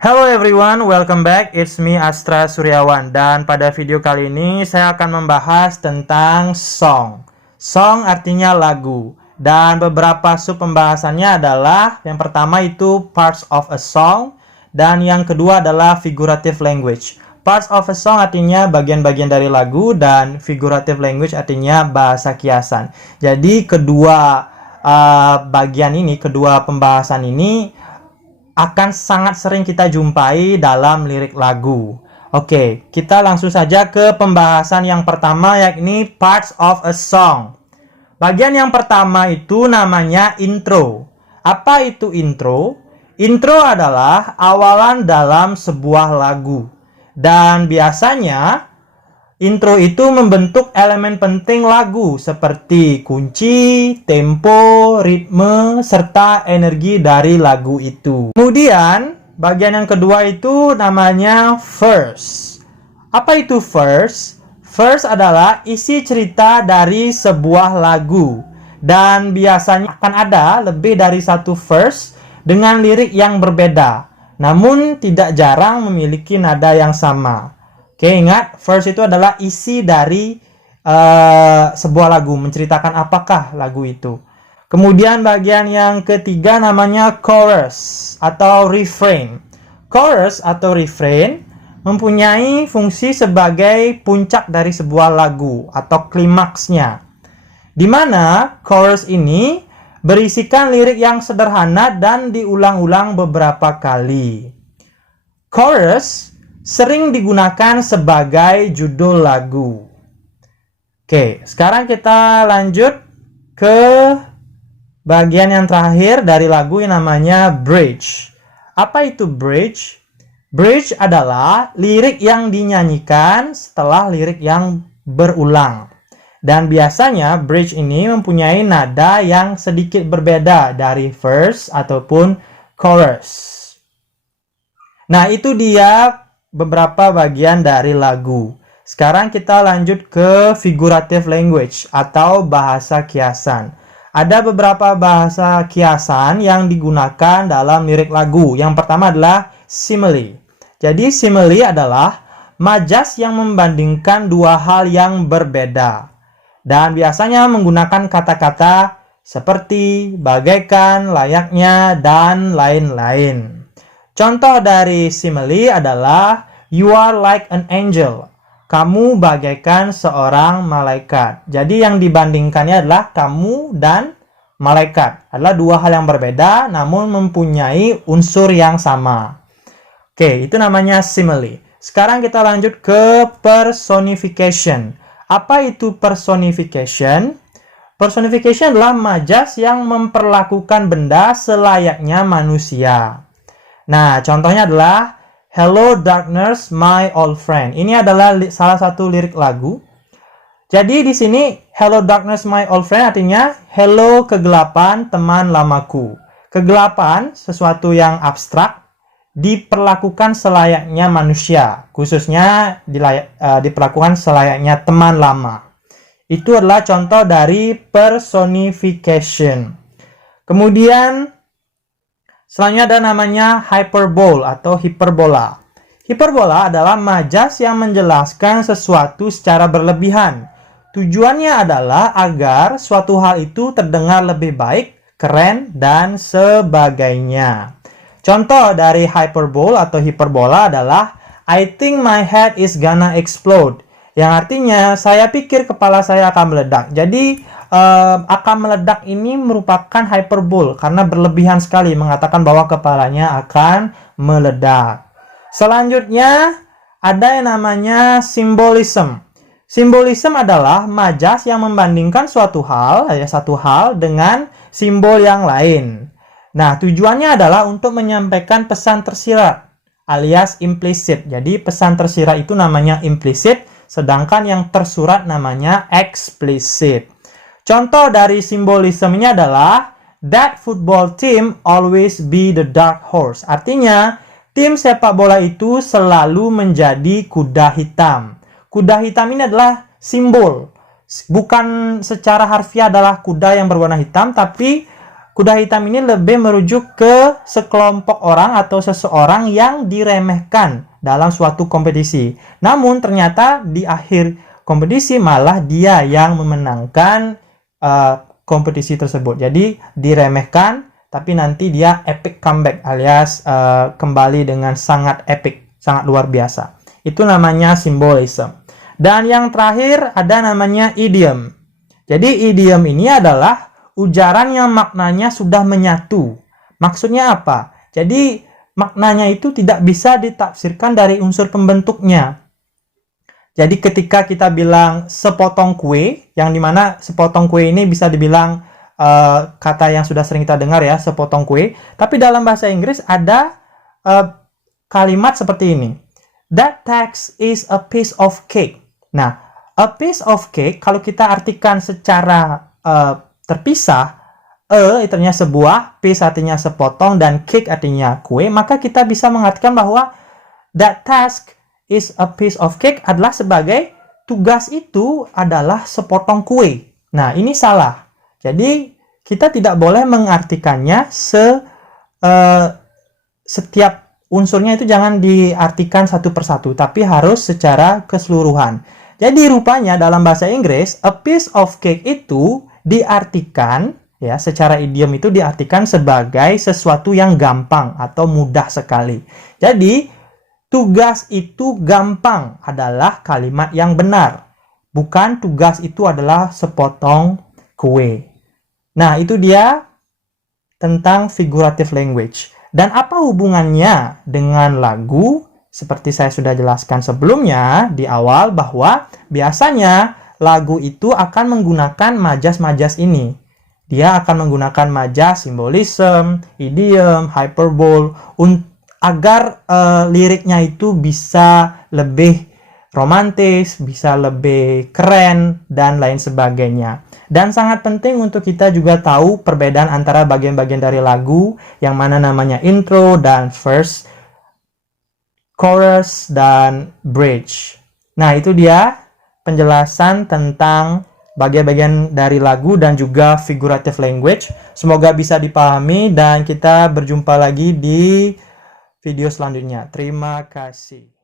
Hello everyone, welcome back. It's me Astra Suryawan. Dan pada video kali ini saya akan membahas tentang song. Song artinya lagu. Dan beberapa sub pembahasannya adalah yang pertama itu parts of a song, dan yang kedua adalah figurative language. Parts of a song artinya bagian-bagian dari lagu, dan figurative language artinya bahasa kiasan. Jadi kedua bagian ini, kedua pembahasan ini akan sangat sering kita jumpai dalam lirik lagu. Oke, kita langsung saja ke pembahasan yang pertama, yakni parts of a song. Bagian yang pertama itu namanya intro. Apa itu intro? Intro adalah awalan dalam sebuah lagu. Dan biasanya intro itu membentuk elemen penting lagu seperti kunci, tempo, ritme, serta energi dari lagu itu. Kemudian, bagian yang kedua itu namanya verse. Apa itu verse? Verse adalah isi cerita dari sebuah lagu. Dan biasanya akan ada lebih dari satu verse dengan lirik yang berbeda. Namun, tidak jarang memiliki nada yang sama. Oke, ingat, verse itu adalah isi dari sebuah lagu, menceritakan apakah lagu itu. Kemudian bagian yang ketiga namanya chorus atau refrain. Chorus atau refrain mempunyai fungsi sebagai puncak dari sebuah lagu atau klimaksnya. Di mana chorus ini berisikan lirik yang sederhana dan diulang-ulang beberapa kali. Chorus sering digunakan sebagai judul lagu. Oke, sekarang kita lanjut ke bagian yang terakhir dari lagu yang namanya bridge. Apa itu bridge? Bridge adalah lirik yang dinyanyikan setelah lirik yang berulang. Dan biasanya bridge ini mempunyai nada yang sedikit berbeda dari verse ataupun chorus. Nah, itu dia beberapa bagian dari lagu. Sekarang kita lanjut ke figurative language atau bahasa kiasan. Ada beberapa bahasa kiasan yang digunakan dalam lirik lagu. Yang pertama adalah simile. Jadi simile adalah majas yang membandingkan dua hal yang berbeda. Dan biasanya menggunakan kata-kata seperti bagaikan, layaknya, dan lain-lain. Contoh dari simile adalah you are like an angel. Kamu bagaikan seorang malaikat. Jadi yang dibandingkannya adalah kamu dan malaikat. Adalah dua hal yang berbeda namun mempunyai unsur yang sama. Oke, itu namanya simile. Sekarang kita lanjut ke personification. Apa itu personification? Personification adalah majas yang memperlakukan benda selayaknya manusia. Nah, contohnya adalah Hello Darkness, My Old Friend. Ini adalah salah satu lirik lagu. Jadi di sini Hello Darkness, My Old Friend artinya Hello kegelapan, teman lamaku. Kegelapan, sesuatu yang abstrak, diperlakukan selayaknya manusia. Khususnya diperlakukan selayaknya teman lama. Itu adalah contoh dari personification. Kemudian selanjutnya ada namanya hyperbole atau hiperbola. Hiperbola adalah majas yang menjelaskan sesuatu secara berlebihan. Tujuannya adalah agar suatu hal itu terdengar lebih baik, keren, dan sebagainya. Contoh dari hyperbole atau hiperbola adalah I think my head is gonna explode. Yang artinya saya pikir kepala saya akan meledak. Jadi akan meledak ini merupakan hyperbole karena berlebihan sekali mengatakan bahwa kepalanya akan meledak. Selanjutnya ada yang namanya symbolism. Symbolism adalah majas yang membandingkan satu hal dengan simbol yang lain. Nah, tujuannya adalah untuk menyampaikan pesan tersirat alias implisit. Jadi pesan tersirat itu namanya implisit, sedangkan yang tersurat namanya eksplisit. Contoh dari simbolisme ini adalah that football team always be the dark horse. Artinya, tim sepak bola itu selalu menjadi kuda hitam. Kuda hitam ini adalah simbol. Bukan secara harfiah adalah kuda yang berwarna hitam, tapi kuda hitam ini lebih merujuk ke sekelompok orang atau seseorang yang diremehkan dalam suatu kompetisi. Namun ternyata di akhir kompetisi malah dia yang memenangkan kompetisi tersebut. Jadi diremehkan, tapi nanti dia epic comeback alias kembali dengan sangat epic, sangat luar biasa. Itu namanya symbolism. Dan yang terakhir ada namanya idiom. Jadi idiom ini adalah ujaran yang maknanya sudah menyatu. Maksudnya apa? Jadi maknanya itu tidak bisa ditafsirkan dari unsur pembentuknya. Jadi ketika kita bilang sepotong kue, yang dimana sepotong kue ini bisa dibilang kata yang sudah sering kita dengar ya, sepotong kue. Tapi dalam bahasa Inggris ada kalimat seperti ini. That text is a piece of cake. Nah, a piece of cake kalau kita artikan secara terpisah, itu artinya sebuah, piece artinya sepotong, dan cake artinya kue, maka kita bisa mengartikan bahwa that task is a piece of cake adalah sebagai tugas itu adalah sepotong kue. Nah, ini salah. Jadi, kita tidak boleh mengartikannya setiap unsurnya itu jangan diartikan satu persatu, tapi harus secara keseluruhan. Jadi rupanya dalam bahasa Inggris, a piece of cake itu diartikan, ya, secara idiom itu diartikan sebagai sesuatu yang gampang atau mudah sekali. Jadi, tugas itu gampang adalah kalimat yang benar. Bukan tugas itu adalah sepotong kue. Nah, itu dia tentang figurative language. Dan apa hubungannya dengan lagu? Seperti saya sudah jelaskan sebelumnya di awal bahwa biasanya lagu itu akan menggunakan majas-majas ini. Dia akan menggunakan majas simbolism, idiom, hyperbole agar liriknya itu bisa lebih romantis, bisa lebih keren, dan lain sebagainya. Dan sangat penting untuk kita juga tahu perbedaan antara bagian-bagian dari lagu yang mana namanya intro dan verse, chorus, dan bridge. Nah, itu dia penjelasan tentang bagian-bagian dari lagu dan juga figurative language. Semoga bisa dipahami dan kita berjumpa lagi di video selanjutnya. Terima kasih.